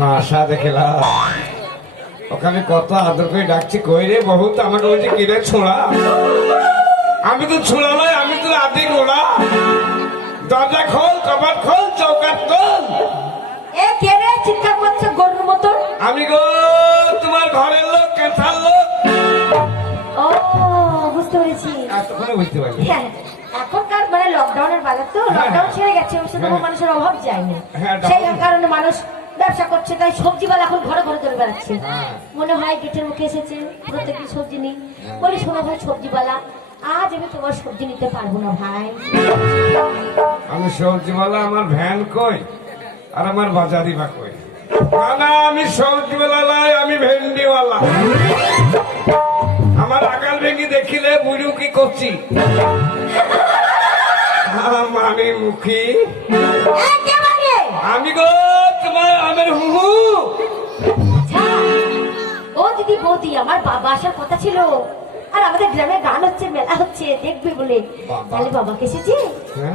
ভাষা দেখলাম ওখানে কত আদর করে ডাকছি কই রে বহুত আমাকে বলছে কি রে ছোঁড়া আমি তো ছোঁড়া নয় আমি তো আদি গোড়া দরজা খোল কবাট খোল চৌকাট খোল এ কে রে চিৎকার করছে গরুর মতো আমি গো তোমার ঘরের লোক কেঁথার লোক ও বুঝতে পেরেছি এতক্ষণে বুঝতে পারলি হ্যাঁ এখনকার মানে লকডাউনের বাজার তো লকডাউন ছেড়ে গেছে সেরকম মানুষের অভাব যায়নি সেই কারণে মানুষ ব্যবসা করছে তাই সবজিওয়ালা এখন ঘরে ঘরে চলে বেড়াচ্ছে মনে হয় গেটের মুখে এসেছে প্রত্যেকদিন সবজি নেই বলি শোনো ভাই সবজিওয়ালা আজ আমি তোমার সবজি নিতে পারবো না ভাই আমি সবজিওয়ালা আমার ভ্যান কই আর আমার বাজারি বা কই না আমি সবজিওয়ালা নয় আমি ভেন্ডিওয়ালা আমার আগাল ভেঙ্গি দেখিলে বুড়ু কি করছি মানে মুখী আমি গো তোমার আমার হুহু ও দিদি বৌদি আমার বাবা আসার কথা ছিল আর আমাদের গ্রামে গান হচ্ছে মেলা হচ্ছে দেখবে বলে তাহলে বাবাকে এসেছে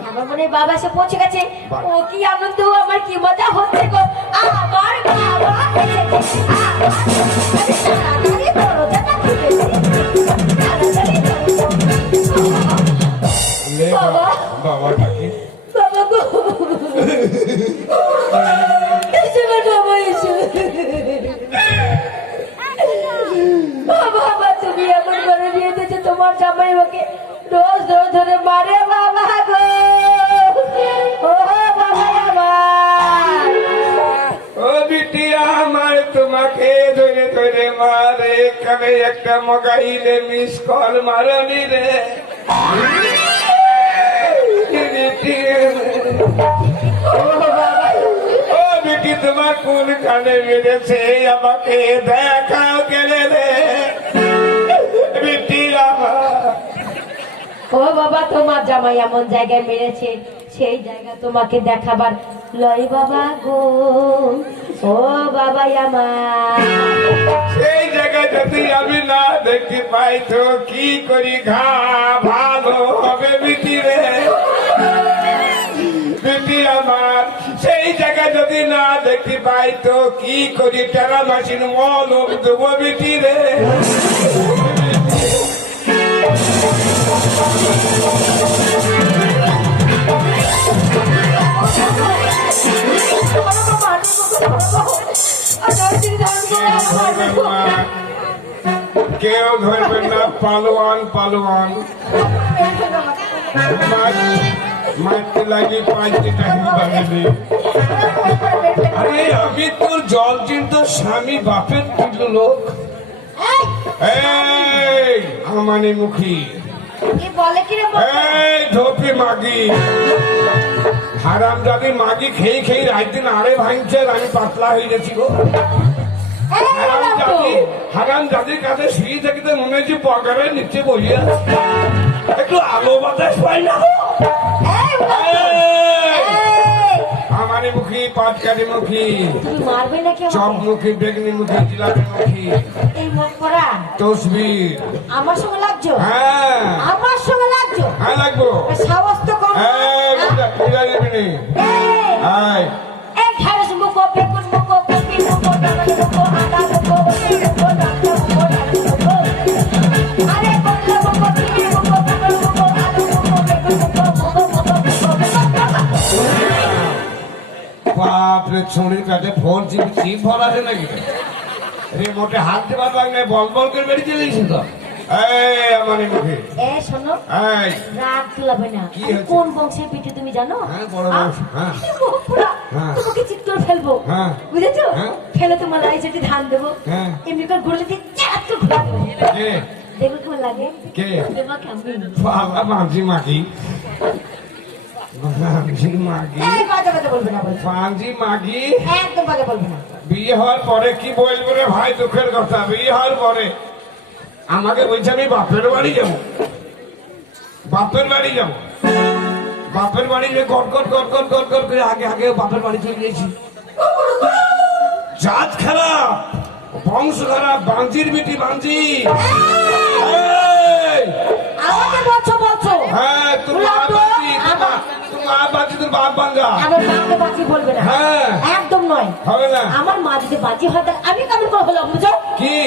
আমার মনে বাবা এসে পৌঁছে গেছে ও কি আনন্দ আমার কি মজা হচ্ছে গো আমার বাবা এসেছে বাবা বাবা ডাকি বাবা গো এসে বাবা এসে বাবা তুমি এমন করে দিয়ে দিয়েছো তোমার জামাই ওকে রোজ ধরে ধরে মারে বাবা গো ও বাবা আমার ও বিটিয়া আমার তোমাকে ধরে ধরে মারে কবে একটা মোবাইলে মিস কল মারনি রে ও বিটি তোমার কোন কানে মেরেছে আমাকে দেখাও গেলে রে বিটি ও বাবা তোমার জামাই এমন জায়গায় মেরেছে সেই জায়গা তোমাকে দেখাবার লয় বাবা গো ও বাবা আমার সেই জায়গায় যদি আমি না দেখতে পাই তো কি করি ঘা ভালো হবে বিটি রে বিটি আমার সেই জায়গায় যদি না দেখতে পাই তো কি করি টেরা মেশিন মলম দেবো বিটি রে কেউ ধরবেন না পালোয়ান পালোয়ান মারতে লাগে পাঁচটা হিবাগেনি আরে আমি তোর জল চিন্ত স্বামী বাপের তুল্য লোক এই আমানি মুখী এই ধোপি মাগি হারাম জাদি মাগি খেয়ে খেয়ে রাইদিন আরে ভাঙছে আমি পাতলা হয়ে গেছি গো হারাম জাদির কাছে শুয়ে থাকিতে মনে হচ্ছে পকারের নিচে বসে একটু আলো বাতাস পাই না আমারি মুখী পাঁচকারি মুখী চপ মুখী বেগনি মুখী জিলাপি মুখী এই মুখ পরা তসবির আমার সঙ্গে লাগছো হ্যাঁ আমার সঙ্গে লাগছো হ্যাঁ লাগবো সাহস তো কম এই খারাস মুখ বেকুন মুখ কপি মুখ ডালা মুখ আদা মুখ আরে বললা মুখ কপি মুখ ডালা মুখ আদা মুখ বেকুন মুখ বাপ রে ছড়ির কাছে ফোন চিপ ভরা আছে নাকি রে মোটে হাত দেবার লাগলে বল বল করে বেরিয়ে চলে গেছি তো এই আমারই মুখে শোনো এই রাগ তুলাবে না কোন বংশের পিঠে তুমি জানো হ্যাঁ বড় বংশ হ্যাঁ তোমাকে চিৎ করে ফেলবো বুঝেছো ফেলে তোমার লাই যেটি ধান দেবো এমনি করে ঘুরলে দিয়ে চাট করে ঘুরাবো দেখো কেমন লাগে কে তোমাকে আমি বাবা মাঝি মাগি মাঝি মাগি বাজে বাজে বলবে না মাঝি মাগি একদম বাজে বলবে না বিয়ে হওয়ার পরে কি বলবো রে ভাই দুঃখের কথা বিয়ে হওয়ার পরে আমাকে বলছে আমি বাপের বাড়ি যাবো বাপের বাড়ি যাবো বাপের বাড়ি যে goat goat goat goat goat goat করে আগে আগে বাপের বাড়ি চলে গেছি জাত খারাপ বংশ খারাপ বাঞ্জির বেটি বাঞ্জি আমাকে বলছো হ্যাঁ তোমার বাঞ্জি তোমার মা বাজি তোর বাপ বাঙ্গা। আমার মাকে বাজি বলবে না, হ্যাঁ একদম নয়, হবে না। আমার মা যদি বাজি হয় তাহলে আমি কেমন করে হলাম বুঝো? কি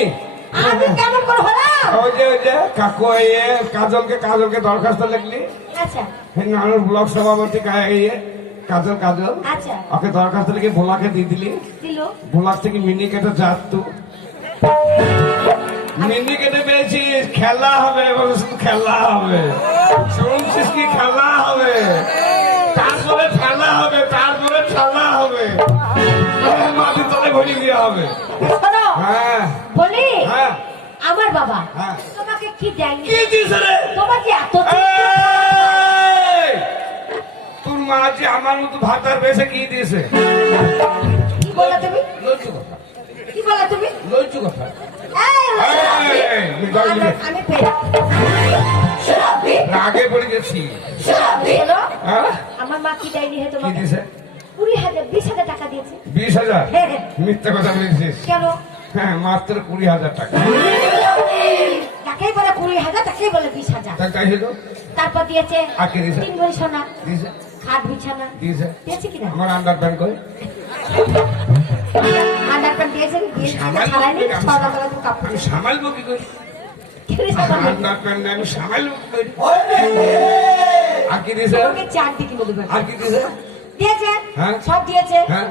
আমি কেমন করে হলাম? ওই যে কাকু ইয়ে কাজলকে দরখাস্ত লিখলি, আচ্ছা নানুর ব্লক সভাপতি ইয়ে কাজল আচ্ছা ওকে দরখাস্ত লিখে ভোলাকে দিয়ে দিলি। দিল ভোলাক থেকে মিনি কেটে যাত তু মিনি কেটে পেয়েছিস, খেলা হবে এবার, শুধু খেলা হবে, শুনছিস কি খেলা হবে, তারপরে খেলা হবে, তারপরে খেলা হবে, মাটি তলে ঘড়ি দেওয়া হবে। শোনো হ্যাঁ বলি, হ্যাঁ আমার বাবা হ্যাঁ। তোমাকে কি দেয়নি? কি দিছে রে? তোমাকে এত এই! তোর মা যে আমার মতো ভাতার বেশে কি দিয়েছে? কি বললা তুমি? লজ্জু কথা, কি বললা তুমি? লজ্জু কথা। এই, আমি পেয়ে রাগে পড়ে গেছি। শোনো, হ্যাঁ? আমার মা কি দেয়নি হে কি তোমাকে? দিছে? 20,000 20,000 টাকা দিয়েছে। 20,000? হ্যাঁ, হ্যাঁ। মিথ্যা কথা বলেছিস। কেন? হ্যাঁ মাত্র 20,000 টাকা। তাকেই বলে 20,000, তাকেই বলে 20,000। তা তাই হলো? তারপর দিয়েছে আর কি দিয়েছে? 3 ভরি সোনা, দিয়েছে? খাট বিছানা দিয়েছে? দিয়েছে কিনা? আমার আন্ডার প্যান্ট কই? আন্ডারপ্যান্ট দিয়েছে, সামাল ছাড়াইনি, সকালে তো কাপড় আমি সামালবো কি করি? কি সামাল? আন্ডার প্যান্ট আমি সামালবো কি করি? আর কি দিয়েছে? তোমাকে 4 দিকে বলে দেবে। আর কি দিয়েছে? দিয়েছে, হ্যাঁ। সব দিয়েছে। হ্যাঁ।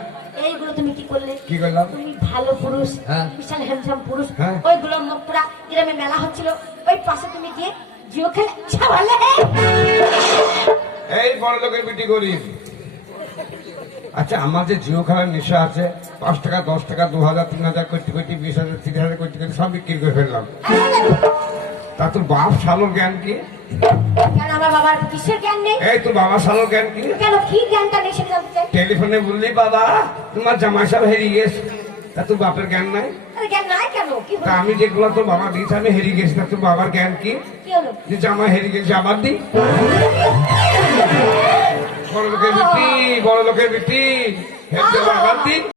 এইগুলো তুমি কি করলে? কি করলাম? তুমি ভালো পুরুষ, হ্যাঁ। বিশাল হ্যান্ডসাম পুরুষ, হ্যাঁ। ওইগুলো পুরা গ্রামে মেলা হচ্ছিল, ওই পাশে তুমি গিয়ে জিও খেলে ছাড়ালে। এই বড় লোকের বিটি করি। আচ্ছা আমার যে জিও খেলার নেশা আছে, 5 টাকা 10 টাকা 2,000 3,000 কোটি 20,000 30,000 কোটি সব বিক্রি করে ফেললাম। তা তোর বাপ শালোর জ্ঞান কি? কেন আমার বাবার কিসের জ্ঞান নেই? এই তোর বাবা শালোর জ্ঞান কি? কেন কি জ্ঞানটা নেই সেটা জানতে চাই। টেলিফোনে বললি বাবা তোমার জামাই সব হেরিয়ে গেছে, তা তোর বাপের জ্ঞান নাই? আরে জ্ঞান নাই কেন? কি তা হলো? আমি যেগুলো তোর বাবা দিয়েছে আমি হেরিয়ে গেছি, তা তোর বাবার জ্ঞান কি? কি হলো? যে জামাই হেরিয়ে গেছে আবার দি। বড় লোকের বিটি, বড় লোকের বিটি, হেরতে আবার দি।